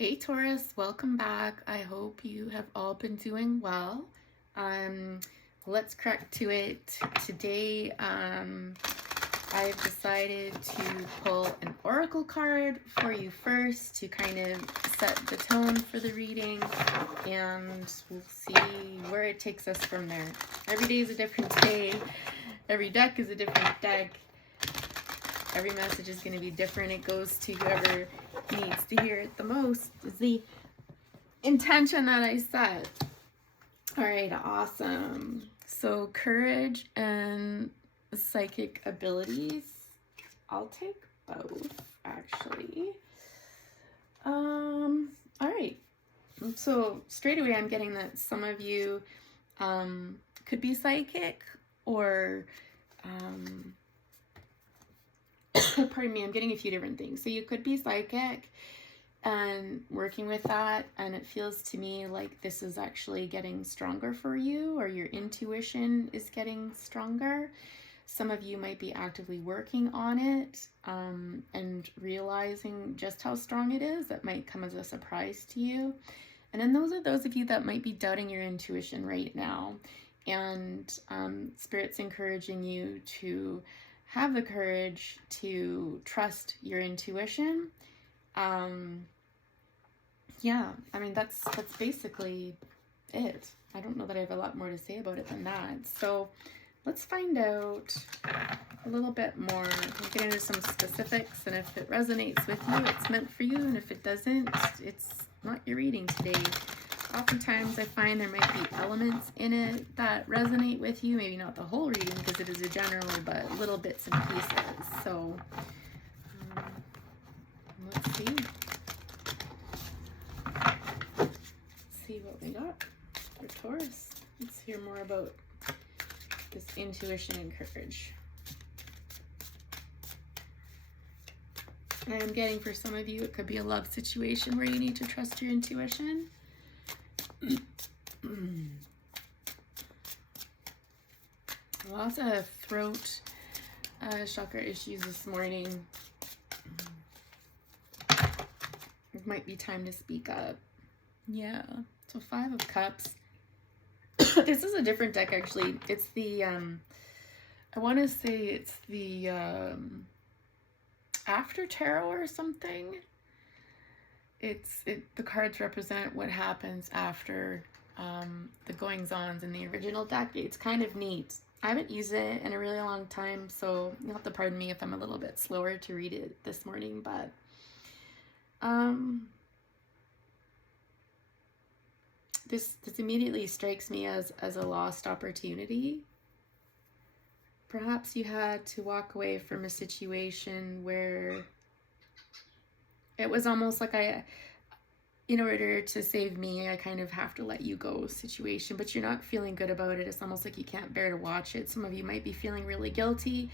Hey Taurus, welcome back. I hope you have all been doing well. Let's crack to it. Today, I've decided to pull an oracle card for you first to kind of set the tone for the reading, and we'll see where it takes us from there. Every day is a different day. Every deck is a different deck. Every message is going to be different. It goes to whoever needs to hear it the most, is the intention that I set. All right, awesome. So courage and psychic abilities. I'll take both, actually. All right. So straight away, I'm getting that some of you could be psychic, or pardon me, I'm getting a few different things. So you could be psychic and working with that, and it feels to me like this is actually getting stronger for you, or your intuition is getting stronger. Some of you might be actively working on it and realizing just how strong it is. That might come as a surprise to you. And then those are those of you that might be doubting your intuition right now, and Spirit's encouraging you to have the courage to trust your intuition. Yeah, I mean, that's basically it. I don't know that I have a lot more to say about it than that. So let's find out a little bit more. We'll get into some specifics, and if it resonates with you, it's meant for you, and if it doesn't, it's not your reading today. Oftentimes I find there might be elements in it that resonate with you, maybe not the whole reading because it is a general, but little bits and pieces. So let's see. Let's see what we got for Taurus. Let's hear more about this intuition and courage. I am getting, for some of you, it could be a love situation where you need to trust your intuition. Lots of throat chakra issues this morning. It might be time to speak up. Yeah, so 5 of Cups. This is a different deck, actually. It's the, I want to say it's the After Tarot or something. The cards represent what happens after the goings-ons in the original deck. It's kind of neat. I haven't used it in a really long time, so you'll have to pardon me if I'm a little bit slower to read it this morning, but this immediately strikes me as a lost opportunity. Perhaps you had to walk away from a situation where it was almost like in order to save me, I kind of have to let you go situation, but you're not feeling good about it. It's almost like you can't bear to watch it. Some of you might be feeling really guilty,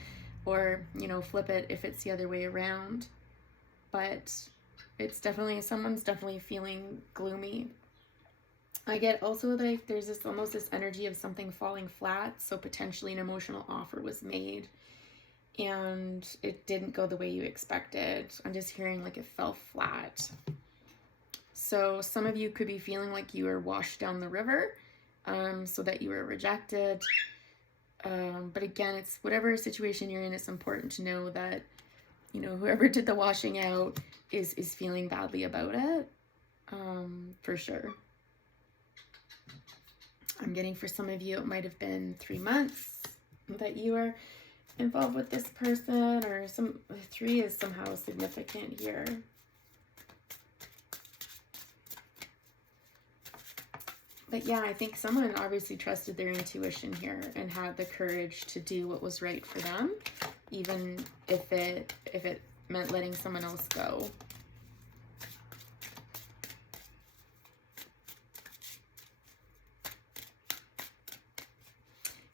or, flip it if it's the other way around. But it's definitely, someone's definitely feeling gloomy. I get also like there's almost this energy of something falling flat. So potentially an emotional offer was made and it didn't go the way you expected. I'm just hearing like it fell flat. So some of you could be feeling like you were washed down the river, so that you were rejected. But again, it's whatever situation you're in, it's important to know that, whoever did the washing out is feeling badly about it, for sure. I'm getting, for some of you, it might have been 3 months that you were involved with this person, or 3 is somehow significant here. But yeah, I think someone obviously trusted their intuition here and had the courage to do what was right for them, even if it meant letting someone else go.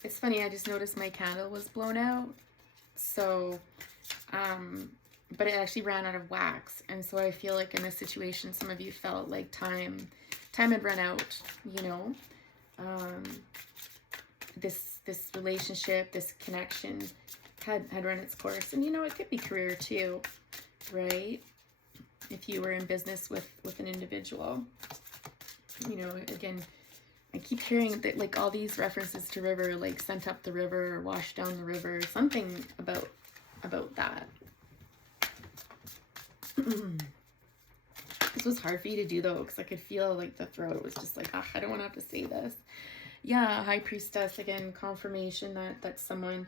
It's funny, I just noticed my candle was blown out. So, but it actually ran out of wax. And so I feel like in this situation, some of you felt like time had run out, this relationship, this connection had run its course. And, it could be career too, right? if you were in business with an individual. You know, again, I keep hearing that, like, all these references to river, like sent up the river or washed down the river, something about that. This was hard for you to do, though, because I could feel like the throat was just like, ah, I don't want to have to say this. Yeah, High Priestess, again, confirmation that someone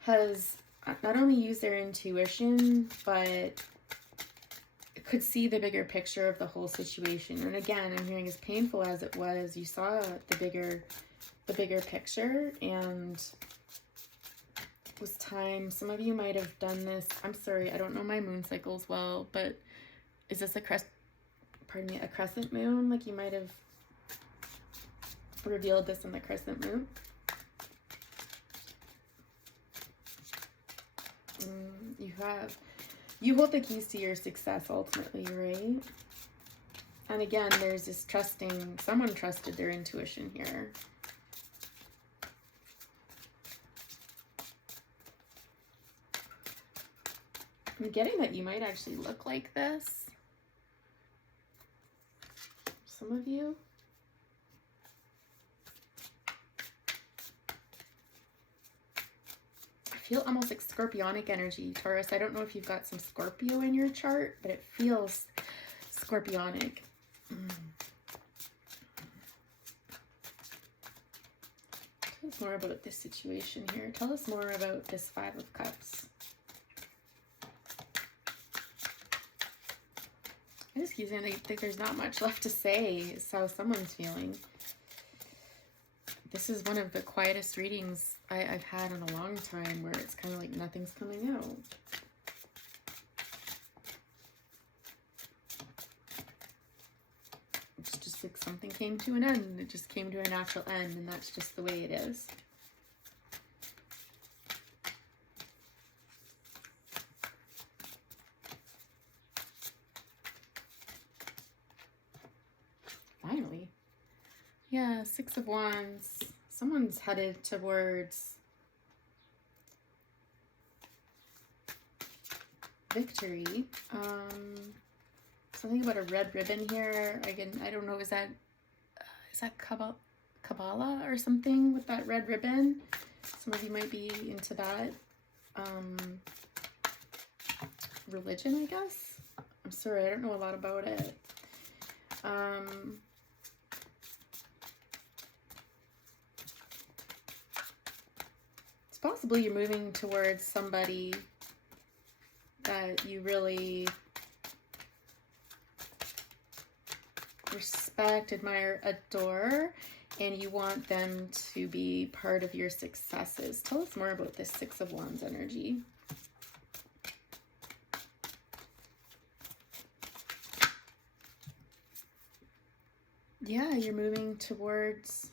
has not only used their intuition, but could see the bigger picture of the whole situation. And again, I'm hearing, as painful as it was, you saw the bigger picture, and it was time. Some of you might have done this. I'm sorry, I don't know my moon cycles well, but is this a crescent moon? Like, you might have revealed this in the crescent moon. You hold the keys to your success ultimately, right? And again, there's this trusting, someone trusted their intuition here. I'm getting that you might actually look like this. Some of you. I feel almost like scorpionic energy, Taurus. I don't know if you've got some Scorpio in your chart, but it feels scorpionic. Tell us more about this situation here. Tell us more about this Five of Cups. Excuse me, I think there's not much left to say. Is how someone's feeling. This is one of the quietest readings I've had in a long time, where it's kind of like nothing's coming out. It's just like something came to an end. It just came to a natural end, and that's just the way it is. Finally. Yeah, Six of Wands. Someone's headed towards victory. Something about a red ribbon here. Again, I don't know, is that Kabbalah or something with that red ribbon? Some of you might be into that. Religion, I guess? I'm sorry, I don't know a lot about it. Possibly you're moving towards somebody that you really respect, admire, adore, and you want them to be part of your successes. Tell us more about this Six of Wands energy. Yeah, you're moving towards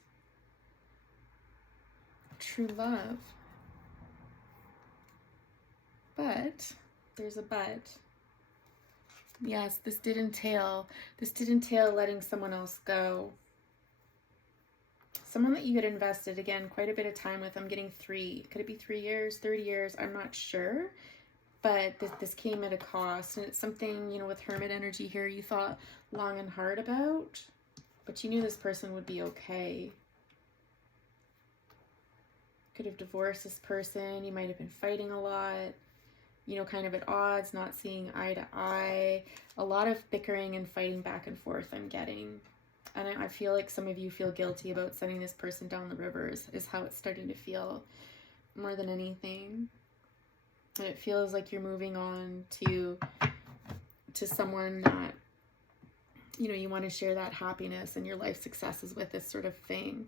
true love. But there's a but. Yes, this did entail letting someone else go. Someone that you had invested, again, quite a bit of time with. I'm getting 3. Could it be 3 years, 30 years? I'm not sure. But this came at a cost. And it's something, you know, with Hermit energy here, you thought long and hard about. But you knew this person would be okay. Could have divorced this person. You might have been fighting a lot. You know, kind of at odds, not seeing eye to eye. A lot of bickering and fighting back and forth I'm getting. And I feel like some of you feel guilty about sending this person down the rivers, is how it's starting to feel more than anything. And it feels like you're moving on to someone that, you know, you want to share that happiness and your life successes with, this sort of thing.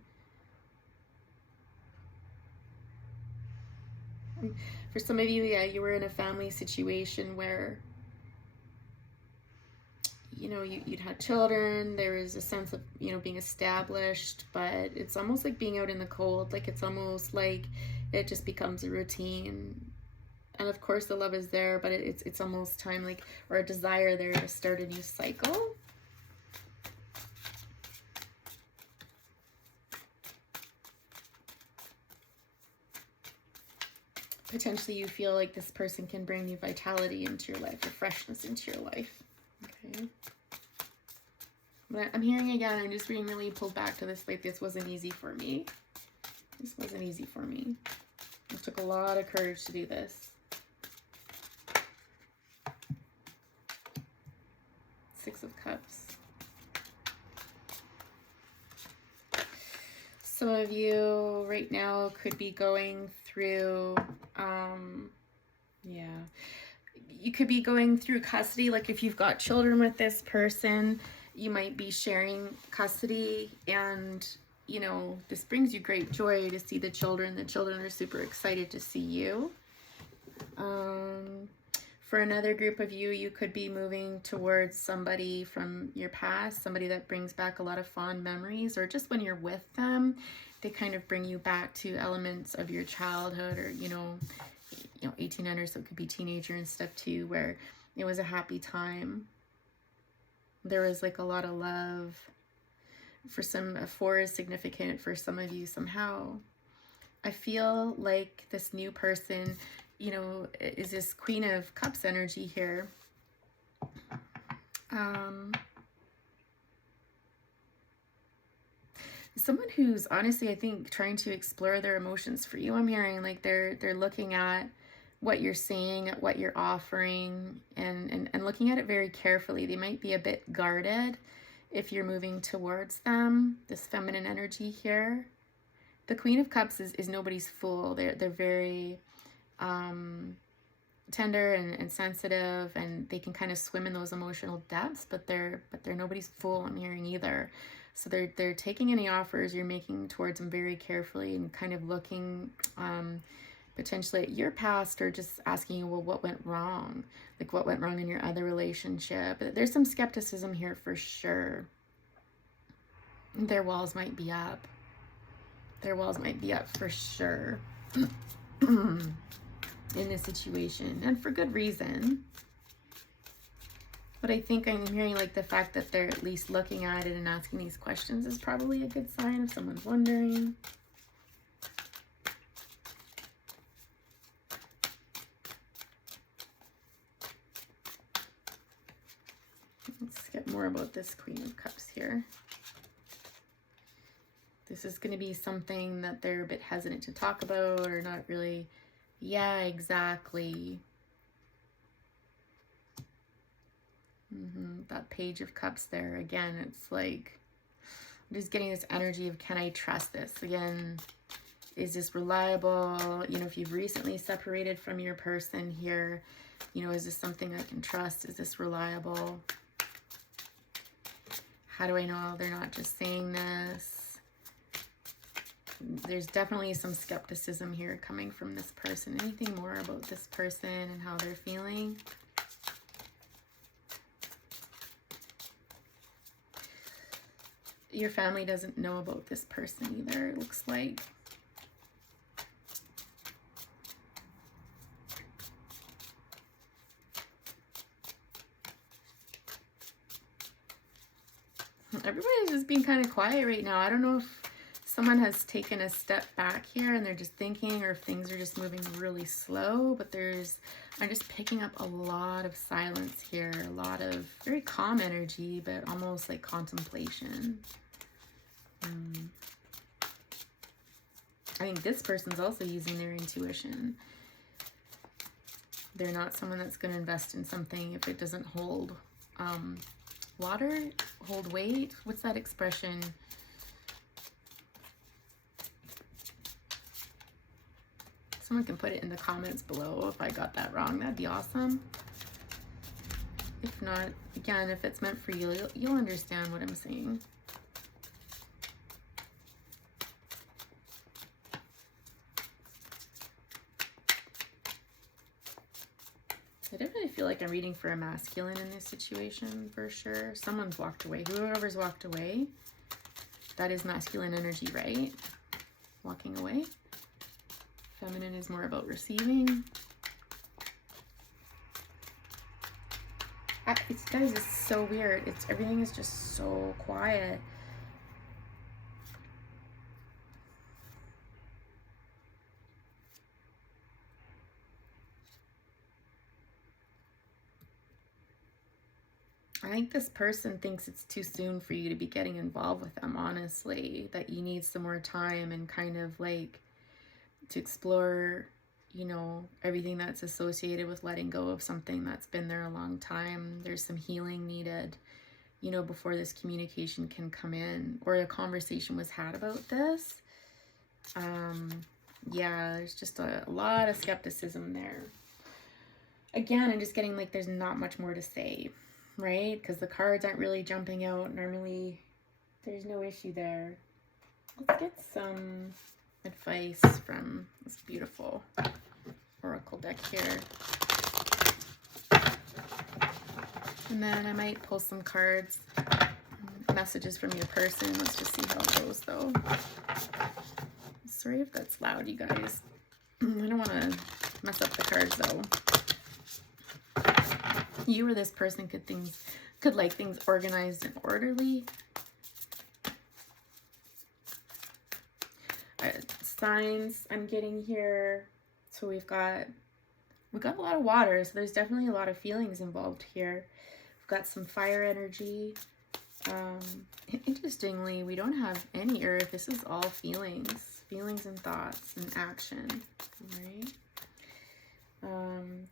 For some of you, yeah, you were in a family situation where, you know, you'd had children. There was a sense of, you know, being established, but it's almost like being out in the cold. Like, it's almost like it just becomes a routine. And of course the love is there, but it's almost time, like, or a desire there to start a new cycle. Potentially you feel like this person can bring new vitality into your life, or freshness into your life. Okay. But I'm hearing again, I'm just being really pulled back to this, like, this wasn't easy for me. This wasn't easy for me. It took a lot of courage to do this. 6 of Cups. Some of you right now could be going through, yeah, you could be going through custody. Like if you've got children with this person, you might be sharing custody, and you know, this brings you great joy to see the children. The children are super excited to see you. For another group of you, you could be moving towards somebody from your past, somebody that brings back a lot of fond memories, or just when you're with them, they kind of bring you back to elements of your childhood, or, you know, 1800, so it could be teenager and stuff too, where it was a happy time. There was like a lot of love. For some, a 4 is significant for some of you somehow. I feel like this new person, you know, is this Queen of Cups energy here. Someone who's honestly, I think, trying to explore their emotions for you. I'm hearing like they're looking at what you're saying, at what you're offering, and looking at it very carefully. They might be a bit guarded if you're moving towards them. This feminine energy here. The Queen of Cups is nobody's fool. They're very tender and sensitive, and they can kind of swim in those emotional depths, but they're nobody's fool, I'm hearing, either. So they're taking any offers you're making towards them very carefully, and kind of looking potentially at your past, or just asking you, well, what went wrong? Like what went wrong in your other relationship? There's some skepticism here for sure. Their walls might be up. Their walls might be up for sure. In this situation, and for good reason. But I think I'm hearing like the fact that they're at least looking at it and asking these questions is probably a good sign if someone's wondering. Let's get more about this Queen of Cups here. This is going to be something that they're a bit hesitant to talk about, or not really. Yeah, exactly. That Page of Cups there. Again, it's like, I'm just getting this energy of, can I trust this? Again, is this reliable? You know, if you've recently separated from your person here, you know, is this something I can trust? Is this reliable? How do I know they're not just saying this? There's definitely some skepticism here coming from this person. Anything more about this person and how they're feeling? Your family doesn't know about this person either, it looks like. Everybody's just being kind of quiet right now. I don't know if someone has taken a step back here and they're just thinking, or if things are just moving really slow, but I'm just picking up a lot of silence here, a lot of very calm energy, but almost like contemplation. I think this person's also using their intuition. They're not someone that's going to invest in something if it doesn't hold water, hold weight. What's that expression? Someone can put it in the comments below if I got that wrong. That'd be awesome. If not, again, if it's meant for you, you'll understand what I'm saying. I definitely feel like I'm reading for a masculine in this situation for sure. Someone's walked away. Whoever's walked away, that is masculine energy, right? Walking away. Feminine is more about receiving. Guys, it's so weird. Everything is just so quiet. I think this person thinks it's too soon for you to be getting involved with them, honestly, that you need some more time and kind of like to explore, you know, everything that's associated with letting go of something that's been there a long time. There's some healing needed, you know, before this communication can come in or a conversation was had about this. Yeah, there's just a lot of skepticism there. Again, I'm just getting like there's not much more to say, right? Because the cards aren't really jumping out. Normally, there's no issue there. Let's get some advice from this beautiful oracle deck here. And then I might pull some cards, messages from your person. Let's just see how it goes, though. Sorry if that's loud, you guys. I don't want to mess up the cards, though. You or this person could like things organized and orderly. Signs I'm getting here. So we've got a lot of water, so there's definitely a lot of feelings involved here. We've got some fire energy. Interestingly, we don't have any earth. This is all feelings and thoughts and action, right?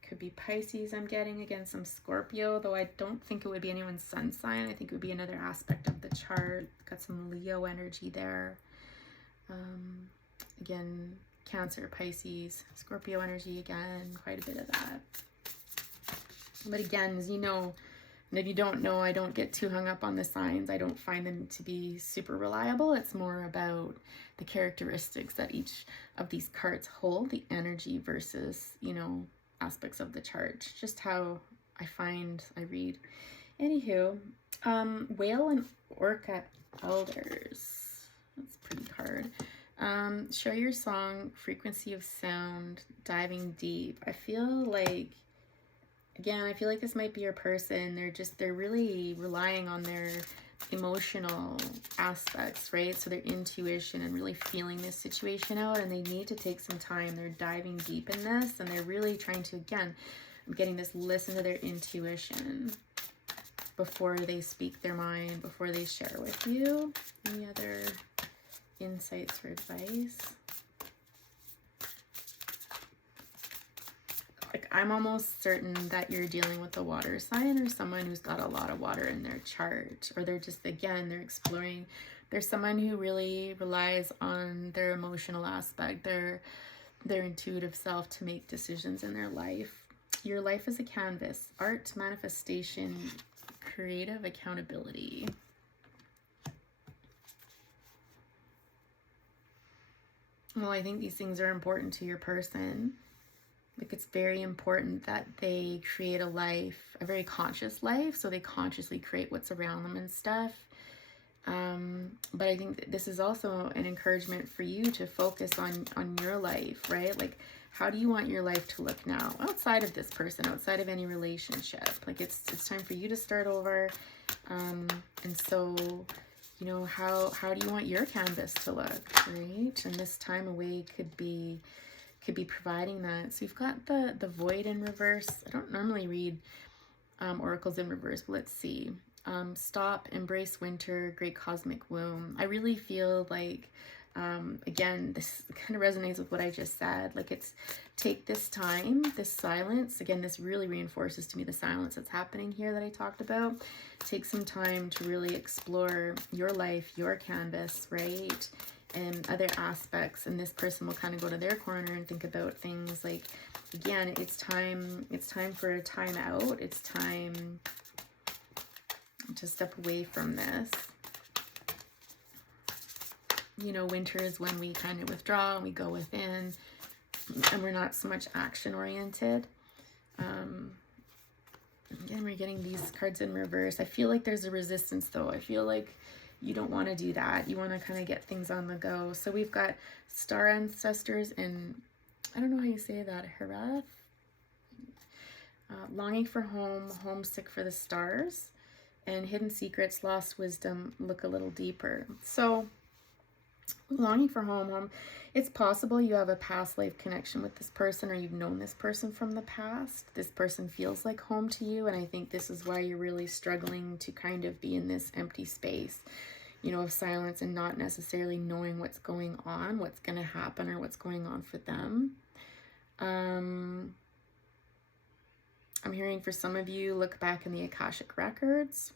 Could be Pisces I'm getting, again, some Scorpio, though I don't think it would be anyone's sun sign. I think it would be another aspect of the chart. Got some Leo energy there. Again, Cancer, Pisces, Scorpio energy again, quite a bit of that. But again, as you know, and if you don't know, I don't get too hung up on the signs. I don't find them to be super reliable. It's more about the characteristics that each of these cards hold, the energy versus, you know, aspects of the chart. Just how I read. Anywho, Whale and Orca Elders. That's a pretty card. Share your song, frequency of sound, diving deep. I feel like this might be your person. They're really relying on their emotional aspects, right? So their intuition and really feeling this situation out, and they need to take some time. They're diving deep in this, and they're really trying to, again, I'm getting this, listen to their intuition before they speak their mind, before they share with you. Any other insights or advice? Like, I'm almost certain that you're dealing with a water sign or someone who's got a lot of water in their chart, or they're just, again, they're exploring. There's someone who really relies on their emotional aspect, their intuitive self to make decisions in their life. Your life is a canvas, art, manifestation, creative accountability. Well, I think these things are important to your person. Like, it's very important that they create a life, a very conscious life, so they consciously create what's around them and stuff. But I think that this is also an encouragement for you to focus on your life, right? Like, how do you want your life to look now, outside of this person, outside of any relationship? Like, it's time for you to start over. And so, you know, how do you want your canvas to look, right? And this time away could be providing that. So you've got the void in reverse. I don't normally read oracles in reverse, but let's see. Stop, embrace winter, great cosmic womb. I really feel like, again, this kind of resonates with what I just said. Like, it's take this time, this silence. Again, this really reinforces to me the silence that's happening here that I talked about. Take some time to really explore your life, your canvas, right? And other aspects, and this person will kind of go to their corner and think about things like, again, it's time for a time out. It's time to step away from this. You know, winter is when we kind of withdraw and we go within, and we're not so much action oriented. Again, we're getting these cards in reverse. I feel like there's a resistance, though. I feel like you don't want to do that. You want to kind of get things on the go. So we've got star ancestors and I don't know how you say that, Herath. Longing for home, homesick for the stars, and hidden secrets, lost wisdom, look a little deeper. So Longing for home. It's possible you have a past life connection with this person, or you've known this person from the past. This person feels like home to you, and I think this is why you're really struggling to kind of be in this empty space, you know, of silence, and not necessarily knowing what's going on, what's going to happen, or what's going on for them. I'm hearing for some of you, look back in the Akashic records.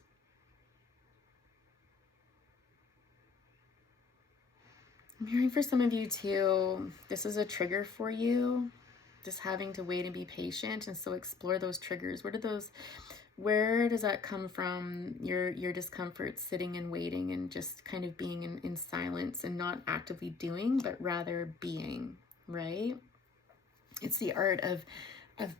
I'm hearing for some of you too, this is a trigger for you, just having to wait and be patient. And so explore those triggers. Where does that come from? Your discomfort sitting and waiting and just kind of being in silence and not actively doing, but rather being, right? It's the art of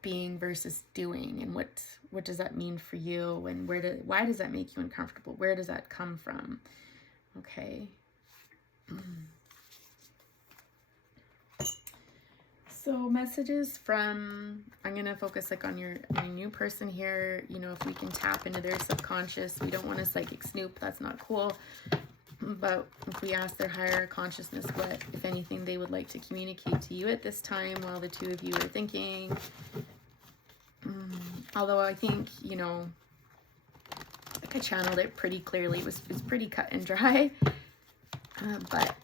being versus doing. And what does that mean for you? And why does that make you uncomfortable? Where does that come from? Okay. So messages from, I'm going to focus like on your new person here. You know, if we can tap into their subconscious, we don't want to psychic snoop. That's not cool. But if we ask their higher consciousness what, if anything, they would like to communicate to you at this time while the two of you are thinking. Although I think, you know, like I channeled it pretty clearly. It was pretty cut and dry. But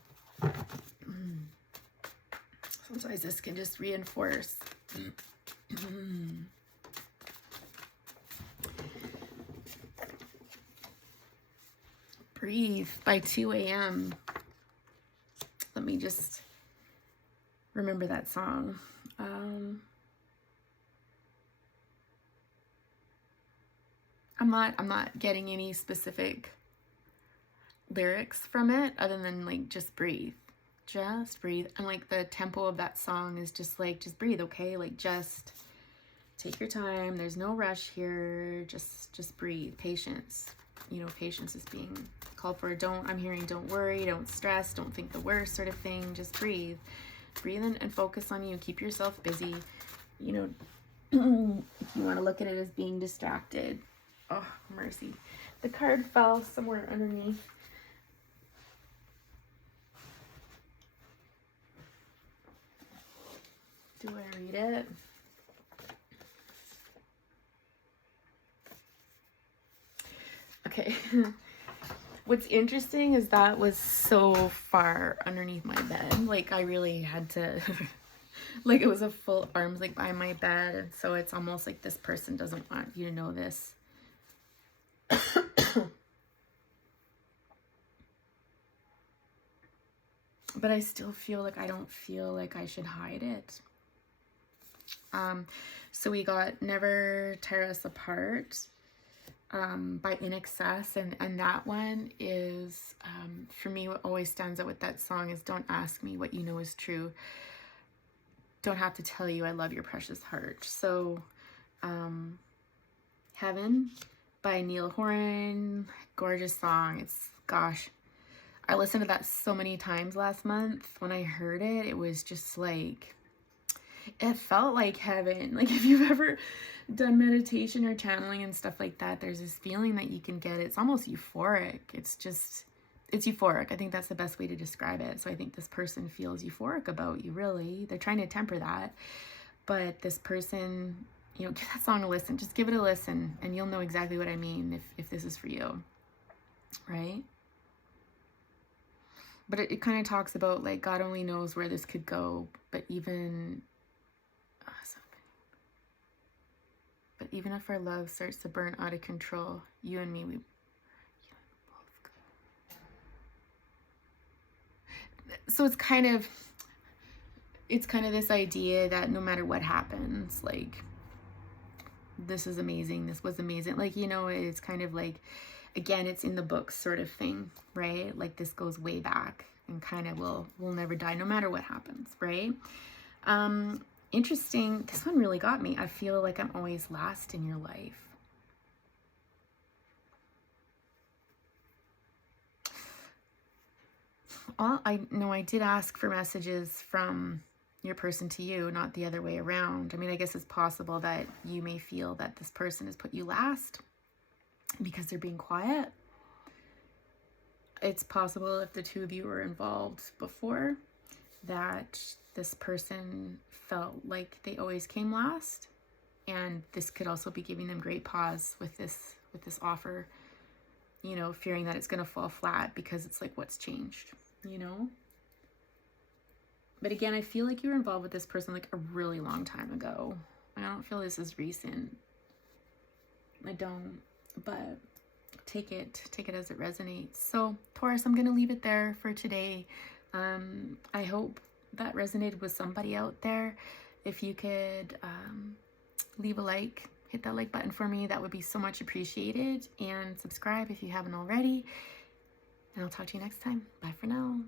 sometimes this can just reinforce. Breathe by 2 a.m. Let me just remember that song. I'm not getting any specific lyrics from it other than like just breathe. Just breathe. And like the tempo of that song is just like, just breathe, okay? Like just take your time. There's no rush here. Just breathe. Patience. You know, patience is being called for. I'm hearing don't worry, don't stress, don't think the worst sort of thing. Just breathe. Breathe and focus on you. Keep yourself busy. You know, if you want to look at it as being distracted. Oh, mercy. The card fell somewhere underneath. Do I read it? Okay. What's interesting is that was so far underneath my bed. Like I really had to, like it was a full arm's length by my bed. And so it's almost like this person doesn't want you to know this. But I still feel like I don't feel like I should hide it. So we got Never Tear Us Apart by INXS, and that one is, for me, what always stands out with that song is don't ask me what you know is true. Don't have to tell you I love your precious heart. So Heaven by Neil Horan, gorgeous song. It's, gosh, I listened to that so many times last month. When I heard it, it was just like, it felt like heaven. Like if you've ever done meditation or channeling and stuff like that, there's this feeling that you can get. It's almost euphoric. It's euphoric. I think that's the best way to describe it. So I think this person feels euphoric about you, really. They're trying to temper that. But this person, you know, give that song a listen. Just give it a listen and you'll know exactly what I mean if this is for you. Right? But it kind of talks about like God only knows where this could go, but even if our love starts to burn out of control, you and me, we both go. So it's kind of this idea that no matter what happens, like this is amazing, this was amazing. Like, you know, it's kind of like, again, it's in the books sort of thing, right? Like this goes way back and kind of will never die no matter what happens, right? Interesting. This one really got me. I feel like I'm always last in your life. I know I did ask for messages from your person to you, not the other way around. I mean, I guess it's possible that you may feel that this person has put you last because they're being quiet. it's possible if the two of you were involved before that this person felt like they always came last, and this could also be giving them great pause with this offer, you know, fearing that it's going to fall flat because it's like, what's changed, you know? But again, I feel like you were involved with this person like a really long time ago. I don't feel this is recent. I don't, but take it as it resonates. So Taurus, I'm going to leave it there for today. I hope that resonated with somebody out there. If you could leave a like, hit that like button for me, that would be so much appreciated. And subscribe if you haven't already. And I'll talk to you next time. Bye for now.